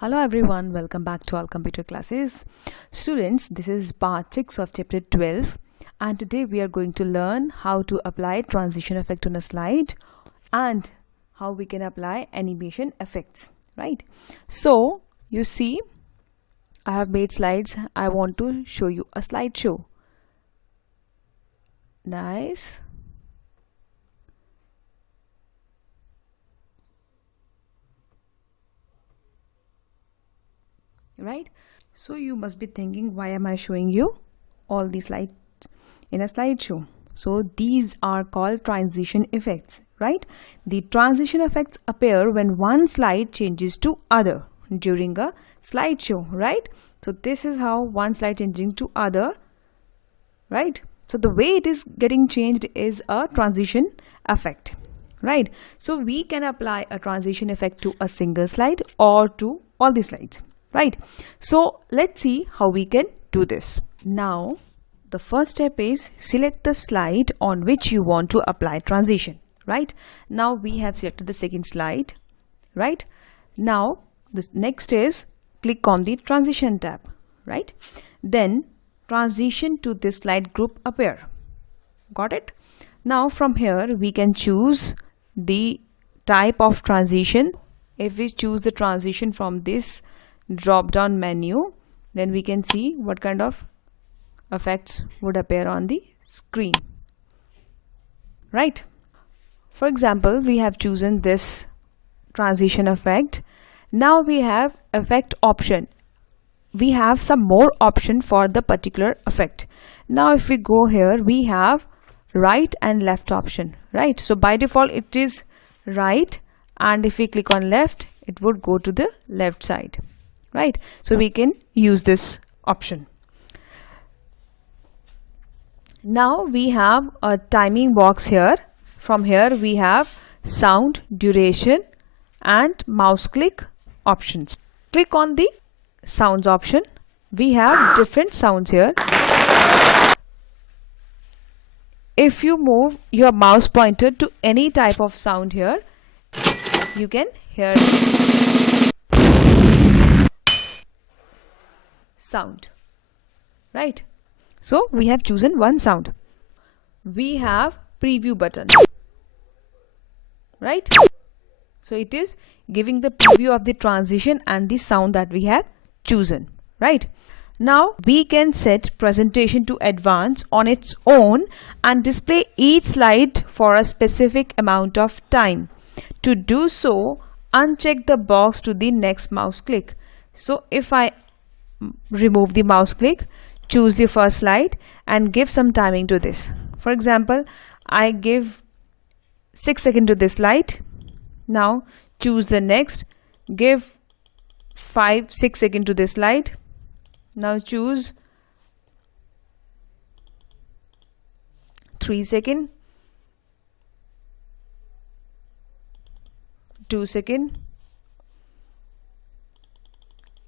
Hello everyone, welcome back to all computer classes. Students, this is part 6 of chapter 12 and today we are going to learn how to apply transition effect on a slide and how we can apply animation effects, right? So, you see, I have made slides. I want to show you a slideshow. Nice. Right, so you must be thinking, why am I showing you all these slides in a slideshow? So these are called transition effects, right? The transition effects appear when one slide changes to other during a slideshow, right? So this is how one slide changing to other, right? So the way it is getting changed is a transition effect, right? So we can apply a transition effect to a single slide or to all the slides, right? So let's see how we can do this. Now the first step is select the slide on which you want to apply transition, right? Now we have selected the second slide, right? Now this next is click on the transition tab, right? Then transition to this slide group appear. Got it? Now from here we can choose the type of transition. If we choose the transition from this drop down menu, then we can see what kind of effects would appear on the screen, right? For example, we have chosen this transition effect. Now we have effect option. We have some more option for the particular effect. Now if we go here, we have right and left option, right? So by default it is right, and if we click on left, it would go to the left side, right? So we can use this option. Now we have a timing box here. From here we have sound, duration and mouse click options. Click on the sounds option. We have different sounds here. If you move your mouse pointer to any type of sound here, you can hear the sound, right? So we have chosen one sound. We have preview button, right? So it is giving the preview of the transition and the sound that we have chosen, right? Now we can set presentation to advance on its own and display each slide for a specific amount of time. To do so, uncheck the box to the next mouse click. So if I remove the mouse click, choose the first slide and give some timing to this. For example, I give 6 seconds to this slide. Now choose the next, give 5-6 seconds to this slide. Now choose 3 seconds, 2 seconds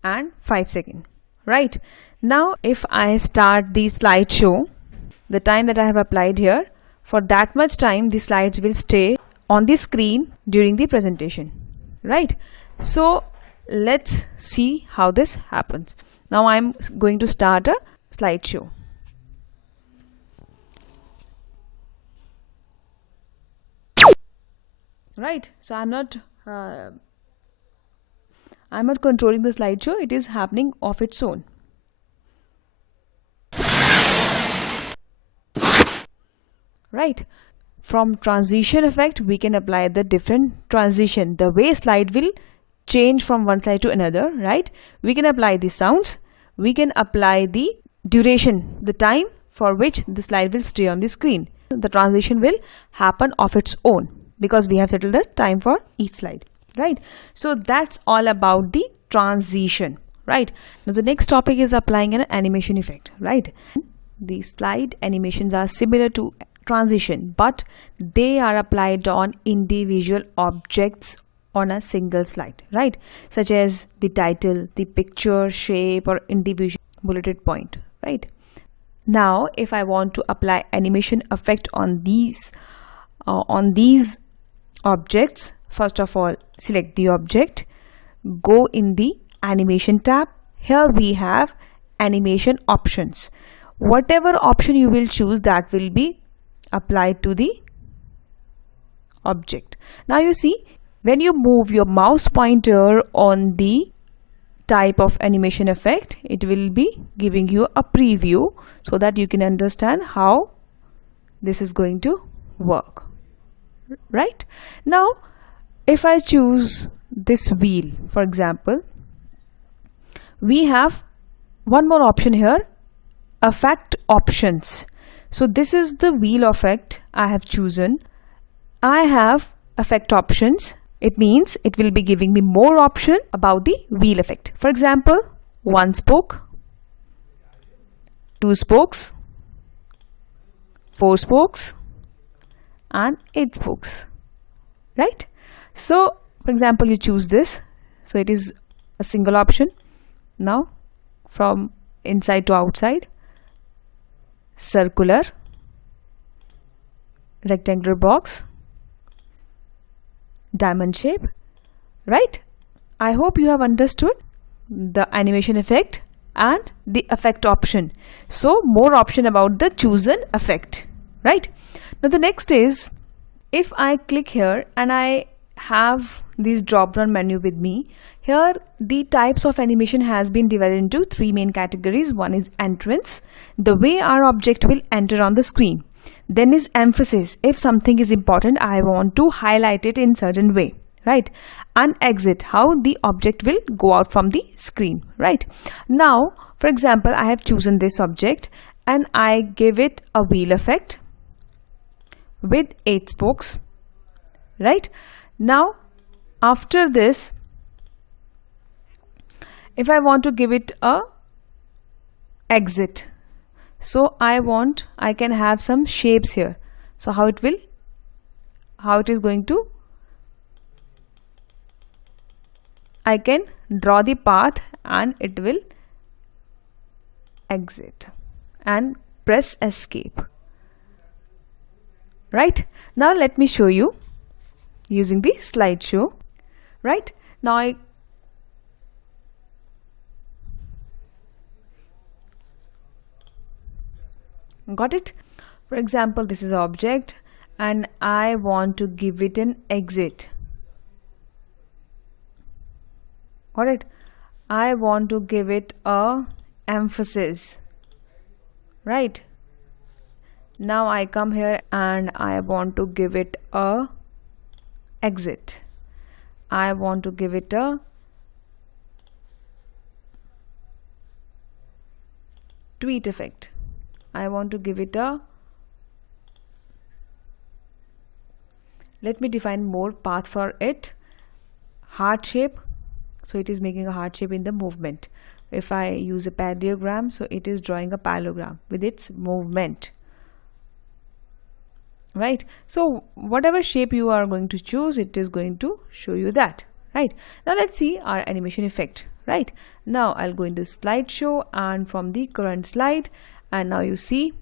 and 5 seconds, right? Now if I start the slideshow, the time that I have applied here, for that much time the slides will stay on the screen during the presentation, right? So let's see how this happens. Now I'm going to start a slideshow. Right, so I'm not controlling the slideshow. It is happening of its own. Right, from transition effect we can apply the different transition. The way slide will change from one slide to another, right? We can apply the sounds. We can apply the duration, the time for which the slide will stay on the screen. The transition will happen of its own because we have settled the time for each slide, right? So that's all about the transition, right? Now the next topic is applying an animation effect, right? The slide animations are similar to transition, but they are applied on individual objects on a single slide, right? Such as the title, the picture, shape or individual bulleted point, right? Now if I want to apply animation effect on these objects, first of all select the object, go in the animation tab. Here we have animation options. Whatever option you will choose, that will be applied to the object. Now you see, when you move your mouse pointer on the type of animation effect, it will be giving you a preview so that you can understand how this is going to work. Right? Now if I choose this wheel, for example, we have one more option here, effect options. So this is the wheel effect I have chosen. I have effect options. It means it will be giving me more option about the wheel effect. For example, 1 spoke, 2 spokes, 4 spokes and 8 spokes. Right? So for example, you choose this. So it is a single option. Now from inside to outside, circular, rectangular box, diamond shape. Right? I hope you have understood the animation effect and the effect option. So more option about the chosen effect. Right? Now the next is, if I click here and I have this drop down menu with me, here the types of animation has been divided into 3 main categories. One is entrance, the way our object will enter on the screen. Then is emphasis, if something is important, I want to highlight it in certain way. Right? And exit, how the object will go out from the screen. Right? Now for example, I have chosen this object and I give it a wheel effect with 8 spokes. Right? Now after this, if I want to give it a exit, so I can have some shapes here. So how it is going to, I can draw the path and it will exit and press escape. Right? Now let me show you using the slideshow. Right? Now I got it. For example, this is an object and I want to give it an exit. Got it? I want to give it a emphasis. Right? Now I come here and I want to give it a exit. I want to give it a tweet effect. I want to give it a, let me define more path for it, heart shape. So it is making a heart shape in the movement. If I use a parallelogram, so it is drawing a parallelogram with its movement. Right? So whatever shape you are going to choose, it is going to show you that. Right? Now let's see our animation effect. Right? Now I'll go in the slideshow and from the current slide, and now you see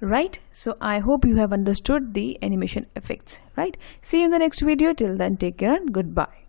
right. So I hope you have understood the animation effects. Right? See you in the next video. Till then, take care and goodbye.